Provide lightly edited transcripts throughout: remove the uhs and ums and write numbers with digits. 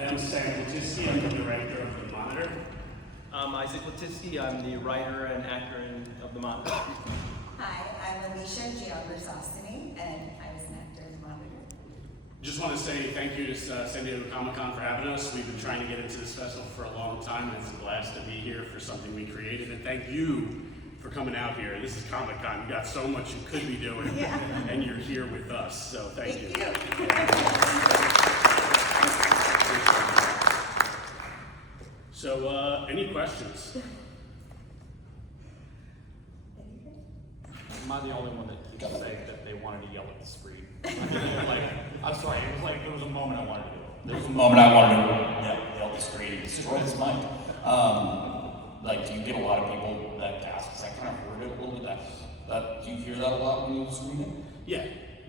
I am Sam Platizky. I'm the director of The Monitor. I'm Isaac Platizky. I'm the writer and actor of The Monitor. Hi, I'm Alicia Giangrisostomi, and I was an actor in The Monitor. Just want to say thank you to San Diego Comic-Con for having us. We've been trying to get into this festival for a long time, and it's a blast to be here for something we created. And thank you for coming out here. This is Comic-Con. You got so much you could be doing, and you're here with us. So thank you. So, any questions? Am I the only one that keeps saying that they wanted to yell at the screen? I'm sorry, it was like there was a moment I wanted to do it. There was a moment I wanted to yell at the screen and destroy this mic. Do you get a lot of people that ask? Because I kind of heard it a little bit. Do you hear that a lot when you screen it?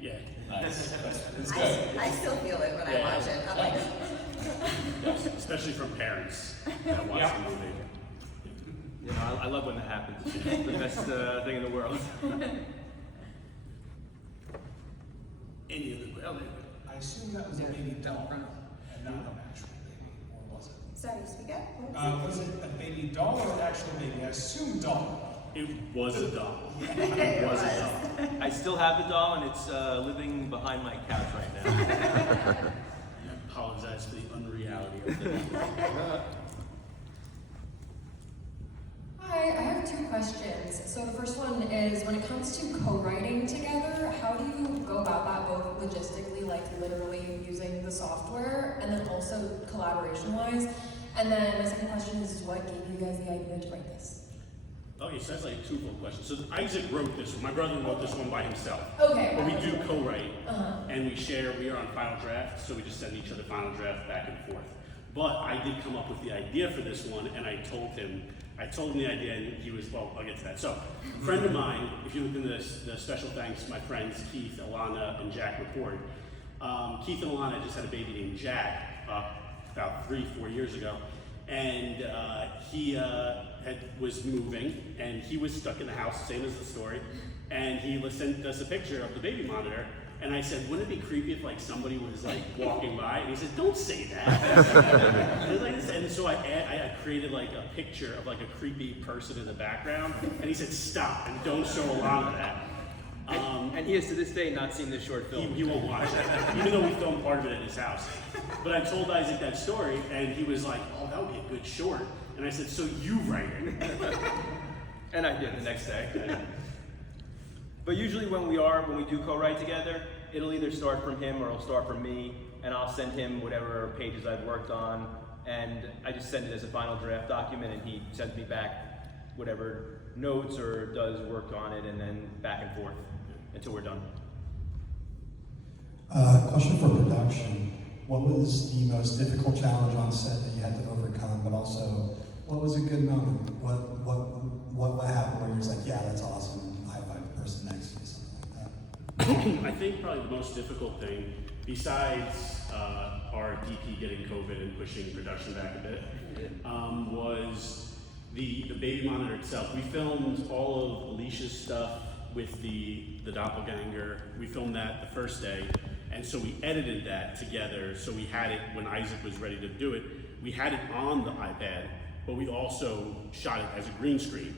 Yeah. Nice. It's good. I still feel it when I watch it. I'm like, Yes, especially from parents that watch the movie. You know, I love when that happens. It's the best thing in the world. Any other questions? I assume that was a baby doll and not an actual baby, or was it? sorry, speak up. Was it a baby doll or an actual baby? I assume doll. It was a doll. It was. I still have the doll, and it's living behind my couch right now. I apologize for the unreality of it. Hi, I have two questions. So the first one is, when it comes to co-writing together, how do you go about that, both logistically, like literally using the software, and then also collaboration-wise? And then my second question is, what gave you guys the idea to write this? Okay, so that's like a twofold question. So Isaac wrote this one. My brother wrote this one by himself. Okay. But we do co-write, and we are on final draft, so we just send each other final draft back and forth. But I did come up with the idea for this one, and I told him the idea, and he was, well, I'll get to that. So, a friend of mine, if you look in the special thanks to my friends, Keith, Alana, and Jack Report. Keith and Alana just had a baby named Jack about 3-4 years ago. And he was moving, and he was stuck in the house, same as the story. And he sent us a picture of the baby monitor. And I said, wouldn't it be creepy if somebody was walking by? And he said, don't say that. And so I created a picture of a creepy person in the background. And he said, stop, and don't show Alana that. And he has to this day not seen this short film. He won't watch it, even though we filmed part of it at his house. But I told Isaac that story, and he was like, oh, that would be a good short. And I said, so you write it. And I did the next day. But usually when we do co-write together, it'll either start from him or it'll start from me, and I'll send him whatever pages I've worked on, and I just send it as a final draft document, and he sends me back whatever notes or does work on it, and then back and forth until we're done. Question for production. What was the most difficult challenge on set that you had to overcome, but also what was a good moment? What happened where you're just like, yeah, that's awesome, high-five the person next to you, something like that? I think probably the most difficult thing, besides our DP getting COVID and pushing production back a bit, was the baby monitor itself. We filmed all of Alicia's stuff with the doppelganger. We filmed that the first day, and so we edited that together. So we had it when Isaac was ready to do it. We had it on the iPad, but we also shot it as a green screen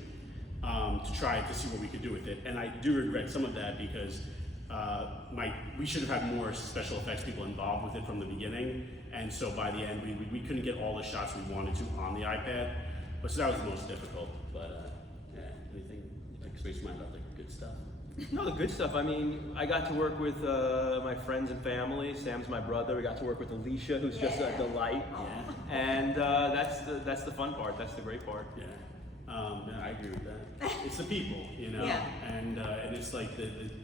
to try to see what we could do with it. And I do regret some of that because we should have had more special effects people involved with it from the beginning. And so by the end, we couldn't get all the shots we wanted to on the iPad. But so that was the most difficult. But anything space mind about the good stuff? No, the good stuff. I mean, I got to work with my friends and family. Sam's my brother. We got to work with Alicia, who's just a delight. Yeah. And that's the fun part. That's the great part. Yeah. I agree with that. It's the people, Yeah. and it's the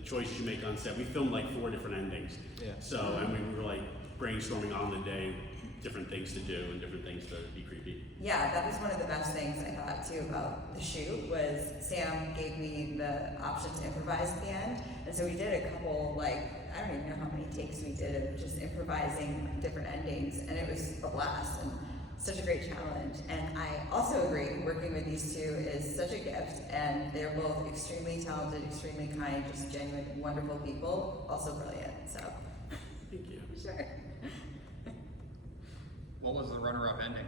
choices you make on set. We filmed 4 different endings. Yeah. So, and we were brainstorming on the day, different things to do and different things to be creepy. Yeah, that was one of the best things I thought too about the shoot was Sam gave me the option to improvise at the end. And so we did a couple, I don't even know how many takes we did of just improvising different endings, and it was a blast and such a great challenge. And I also agree, working with these two is such a gift, and they're both extremely talented, extremely kind, just genuine, wonderful people, also brilliant, so. Thank you. Sure. What was the runner-up ending?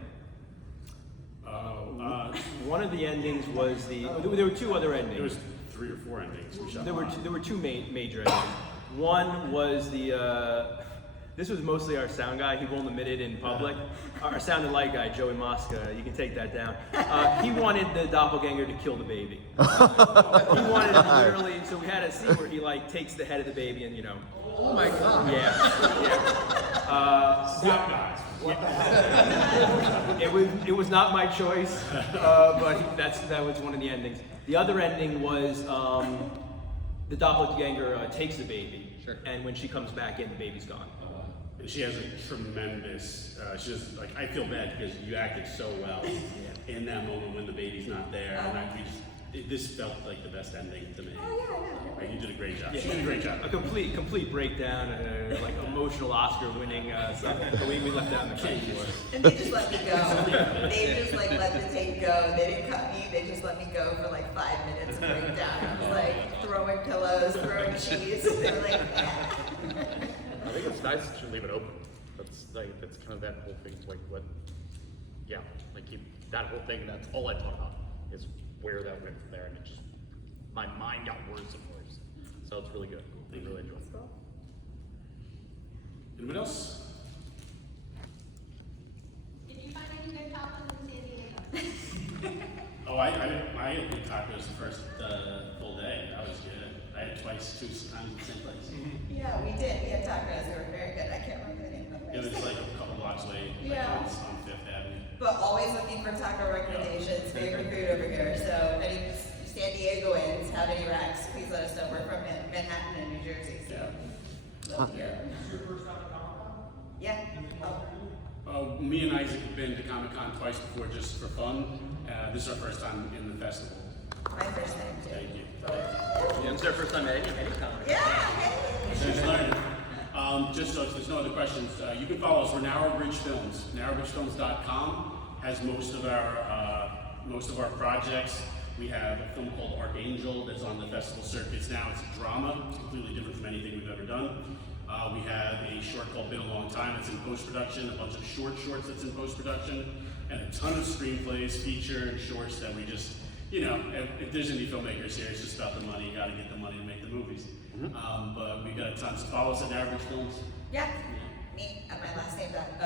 One of the endings was there were two other endings. There was 3 or 4 endings. We shot There were live. there were two major endings. One was this was mostly our sound guy. He won't admit it in public. Our sound and light guy, Joey Mosca. You can take that down. He wanted the doppelganger to kill the baby. He wanted it literally. So we had a scene where he like takes the head of the baby and Oh my god. yeah. Stop, guys. It was not my choice, but that was one of the endings. The other ending was the doppelganger takes the baby, Sure. and when she comes back in, the baby's gone. And she has a tremendous, she just, like, I feel bad because you acted so well in that moment when the baby's not there. And this felt like the best ending to me. Oh, yeah. Like, you did a great job. Yeah. She did a great job. A complete breakdown, like emotional Oscar-winning stuff. But we left that in the cutting board. And they just let me go. They just like let the tape go. They didn't cut me. They just let me go for like 5 minutes of breakdown. I was like throwing pillows, throwing cheese. They were like, I think it's nice to leave it open. That's kind of that whole thing. That whole thing. That's all I thought about is where that went from there, and it just my mind got worse and worse. So it's really good. I really enjoyed it. Anybody else? Did you find any good tacos in San Diego? Oh, I had good tacos the first full day. That was good. I had two times in the same place. yeah, we did. We had tacos. They were very good. I can't remember the name of It them. was like a couple blocks away, like Yeah. on 5th Avenue. But always looking for taco recommendations. Favorite food over here. So if any San Diegoans have any racks, please let us know. We're from Manhattan and New Jersey. So love to hear them. Yeah. Oh. Me and Isaac have been to Comic-Con twice before just for fun. This is our first time in the festival. My first time too. Thank you. Yeah, it's our first time at any comic. Yeah. Hey. Just learning. Just so if there's no other questions, you can follow us. We're Narrowbridge Films. Narrowbridgefilms.com has most of our projects. We have a film called Archangel that's on the festival circuits now. It's a drama, completely different from anything we've ever done. We have a short called Been a Long Time that's in post-production, a bunch of shorts that's in post-production, and a ton of screenplays, feature, and shorts that we just, if there's any filmmakers here, it's just about the money. You gotta get the money to make the movies. But we got a ton. So follow us at Narrowbridge Films. Yeah. Me at my last name at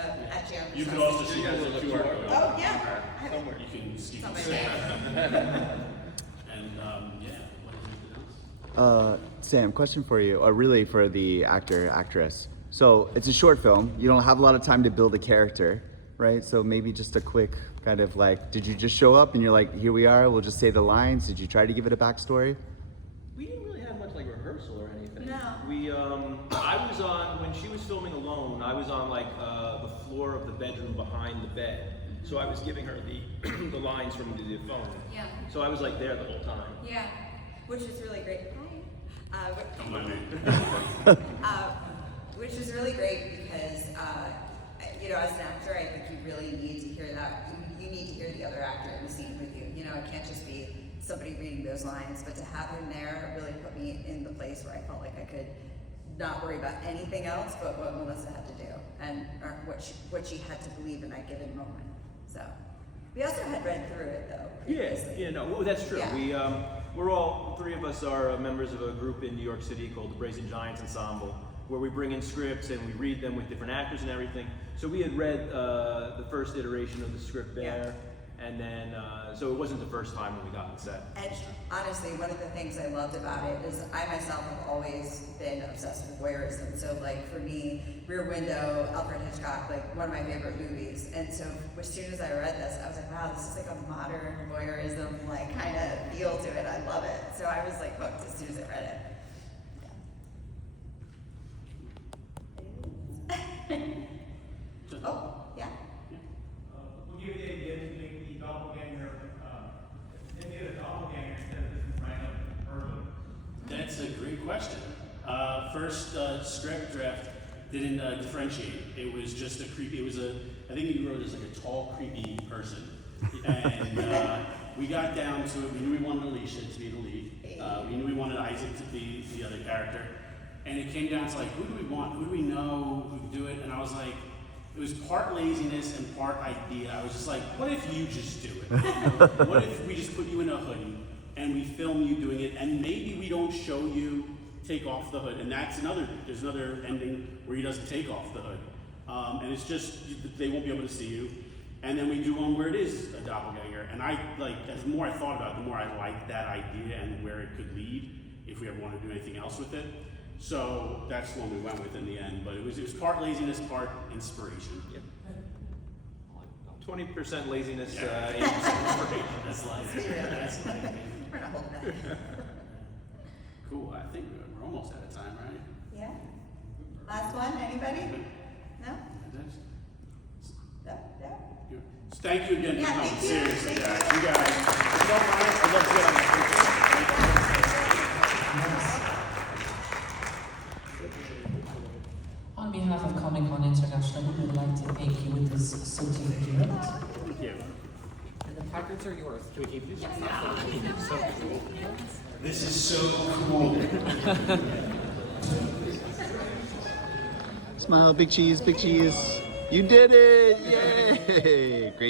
Giangrisostomi. You could also see the QR code. Oh yeah. I have it. You can see Somewhere. And what is anything else? Sam, question for you, or really for the actress. So it's a short film. You don't have a lot of time to build a character, right? So maybe just a quick kind of like, did you just show up and you're like, here we are, we'll just say the lines? Did you try to give it a backstory? We didn't really have much like rehearsal or anything. No. I was on, when she was filming Alone, I was on like the floor of the bedroom behind the bed. So I was giving her the lines from the phone. Yeah. So I was like there the whole time. Yeah. Which is really great. Hi. Come on, man. Which is really great because, as an actor, I think you really need to hear that. You need to hear the other actor in the scene with you. It can't just be somebody reading those lines, but to have him there really put me in the place where I felt like I could not worry about anything else but what Melissa had to do and or what she had to believe in that given moment. So we also had read through it though. Previously. No, that's true. Yeah. We're all, 3 of us are members of a group in New York City called the Brazen Giants Ensemble, where we bring in scripts and we read them with different actors and everything. So we had read the first iteration of the script there, and then, so it wasn't the first time when we got on set. And honestly, one of the things I loved about it is I myself have always been obsessed with voyeurism. So like for me, Rear Window, Alfred Hitchcock, like one of my favorite movies. And so as soon as I read this, I was like, wow, this is like a modern voyeurism like kind of feel to it. I love it. So I was like hooked as soon as I read it. Oh, yeah. We'll give you the idea to make the doppelganger, make it a doppelganger instead of just random urban. That's a great question. First script draft didn't differentiate. It was just a creepy, I think he wrote it as like a tall, creepy person. And we got down to it, we knew we wanted Alicia to be the lead. We knew we wanted Isaac to be the other character. And it came down to like, who do we want? Who do we know who could do it? And I was like, it was part laziness and part idea. I was just like, what if you just do it? What if we just put you in a hoodie and we film you doing it, and maybe we don't show you take off the hood, and there's another ending where he doesn't take off the hood. And it's just, they won't be able to see you. And then we do one where it is a doppelganger. And I, like, as the more I thought about it, the more I liked that idea and where it could lead if we ever want to do anything else with it. So that's the one we went with in the end. But it was part laziness, part inspiration. Yep. 20% laziness, Yeah. 80% inspiration. That's life. That's life. We're not holding that. Cool. I think we're almost out of time, right? Yeah? Last one, anybody? No? No? No? Thank you again for Yeah, coming. thank you. Seriously, Thank guys. you. You guys. If you don't mind, I'd love to get on that. On behalf of Comic Con International, we would like to thank you with this certificate. Thank you. The placards are yours. Can we keep these? So cool. This is so cool. Smile, big cheese, big cheese. You did it! Yay! Great